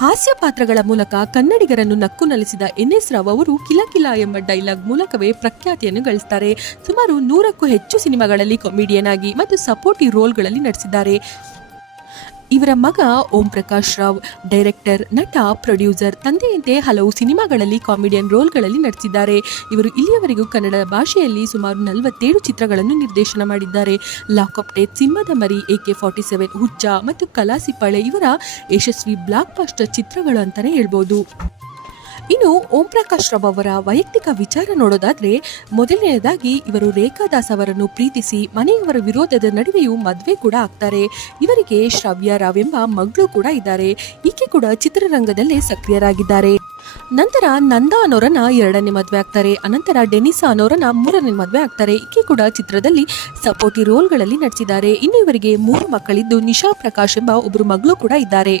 ಹಾಸ್ಯ ಪಾತ್ರಗಳ ಮೂಲಕ ಕನ್ನಡಿಗರನ್ನು ನಕ್ಕು ನಲಿಸಿದ ಎನ್.ಎಸ್. ರಾವ್ ಅವರು ಕಿಲಕಿಲ ಎಂಬ ಡೈಲಾಗ್ ಮೂಲಕವೇ ಪ್ರಖ್ಯಾತಿಯನ್ನು ಗಳಿಸುತ್ತಾರೆ. ಸುಮಾರು 100ಕ್ಕೂ ಹೆಚ್ಚು ಸಿನಿಮಾಗಳಲ್ಲಿ ಕಾಮಿಡಿಯನ್ ಆಗಿ ಮತ್ತು ಸಪೋರ್ಟಿವ್ ರೋಲ್ಗಳಲ್ಲಿ ನಟಿಸಿದ್ದಾರೆ. ಇವರ ಮಗ ಓಂ ಪ್ರಕಾಶ್ ರಾವ್ ಡೈರೆಕ್ಟರ್, ನಟ, ಪ್ರೊಡ್ಯೂಸರ್. ತಂದೆಯಂತೆ ಹಲವು ಸಿನಿಮಾಗಳಲ್ಲಿ ಕಾಮಿಡಿಯನ್ ರೋಲ್ಗಳಲ್ಲಿ ನಟಿಸಿದ್ದಾರೆ. ಇವರು ಇಲ್ಲಿಯವರೆಗೂ ಕನ್ನಡ ಭಾಷೆಯಲ್ಲಿ ಸುಮಾರು 47 ಚಿತ್ರಗಳನ್ನು ನಿರ್ದೇಶನ ಮಾಡಿದ್ದಾರೆ. ಲಾಕಪ್ ಡೇಟ್, ಸಿಂಹದ ಮರಿ, AK47, ಹುಚ್ಚ ಮತ್ತು ಕಲಾಸಿಪಾಳೆ ಇವರ ಯಶಸ್ವಿ ಬ್ಲಾಕ್ ಬಾಸ್ಟರ್ ಚಿತ್ರಗಳು ಅಂತಾನೆ ಹೇಳ್ಬೋದು. ಇನ್ನು ಓಂ ಪ್ರಕಾಶ್ ರಾವ್ ಅವರ ವೈಯಕ್ತಿಕ ವಿಚಾರ ನೋಡೋದಾದ್ರೆ, ಮೊದಲನೆಯದಾಗಿ ಇವರು ರೇಖಾ ದಾಸ್ ಅವರನ್ನು ಪ್ರೀತಿಸಿ ಮನೆಯವರ ವಿರೋಧದ ನಡುವೆಯೂ ಮದುವೆ ಕೂಡ ಆಗ್ತಾರೆ. ಇವರಿಗೆ ಶ್ರವ್ಯ ರಾವ್ ಎಂಬ ಮಗಳು ಕೂಡ ಇದ್ದಾರೆ. ಈಕೆ ಕೂಡ ಚಿತ್ರರಂಗದಲ್ಲೇ ಸಕ್ರಿಯರಾಗಿದ್ದಾರೆ. ನಂತರ ನಂದಾ ಅನ್ನೋರನ್ನ 2ನೇ ಮದುವೆ ಆಗ್ತಾರೆ. ಅನಂತರ ಡೆನಿಸಾ ಅನ್ನೋರನ್ನ 3ನೇ ಮದುವೆ ಆಗ್ತಾರೆ. ಈಕೆ ಕೂಡ ಚಿತ್ರದಲ್ಲಿ ಸಪೋರ್ಟಿವ್ ರೋಲ್ಗಳಲ್ಲಿ ನಟಿಸಿದ್ದಾರೆ. ಇನ್ನು ಇವರಿಗೆ 3 ಮಕ್ಕಳಿದ್ದು ನಿಶಾ ಪ್ರಕಾಶ್ ಎಂಬ ಒಬ್ಬರು ಮಗಳು ಕೂಡ ಇದ್ದಾರೆ.